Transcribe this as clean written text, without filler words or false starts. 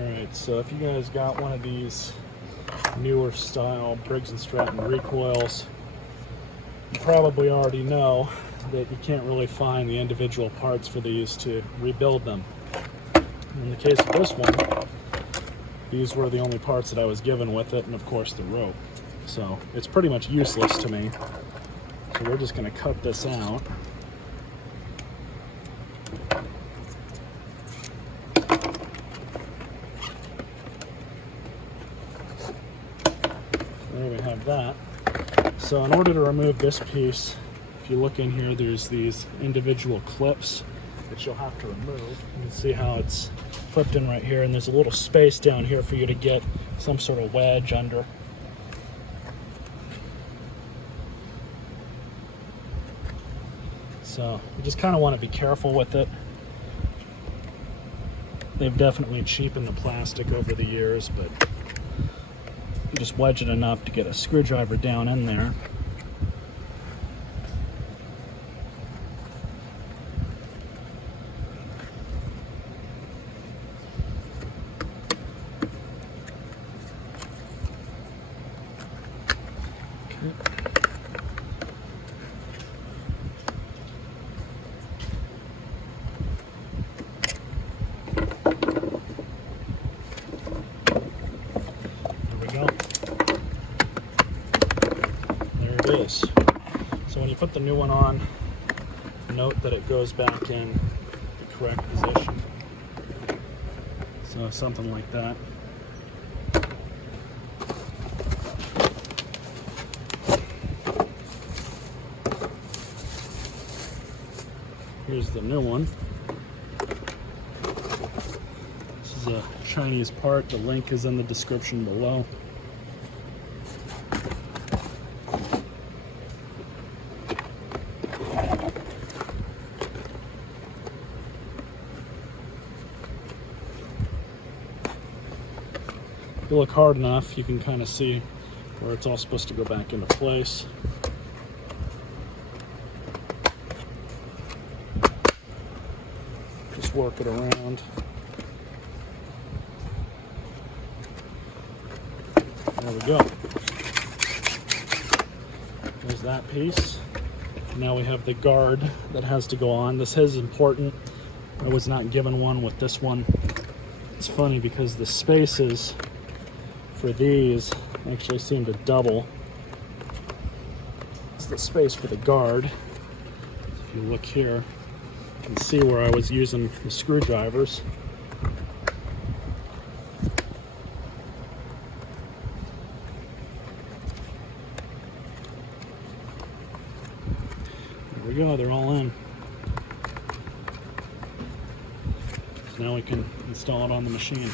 Alright, so if you guys got one of these newer style Briggs & Stratton recoils, you probably already know that you can't really find the individual parts for these to rebuild them. In the case of this one, these were the only parts that I was given with it, and of course the rope. So it's pretty much useless to me. So we're just going to cut this out. There we have that. So in order to remove this piece, if you look in here, there's these individual clips that you'll have to remove. You can see how it's clipped in right here, and there's a little space down here for you to get some sort of wedge under. So you just kind of want to be careful with it. They've definitely cheapened the plastic over the years, but you just wedge it enough to get a screwdriver down in there. Is. So when you put the new one on, note that it goes back in the correct position. So something like that. Here's the new one. This is a Chinese part. The link is in the description below. If you look hard enough, you can kind of see where it's all supposed to go back into place. Just work it around. There we go. There's that piece. Now we have the guard that has to go on. This is important. I was not given one with this one. It's funny because the spaces for these actually seem to double. It's the space for the guard. If you look here, you can see where I was using the screwdrivers. There we go, they're all in. So now we can install it on the machine.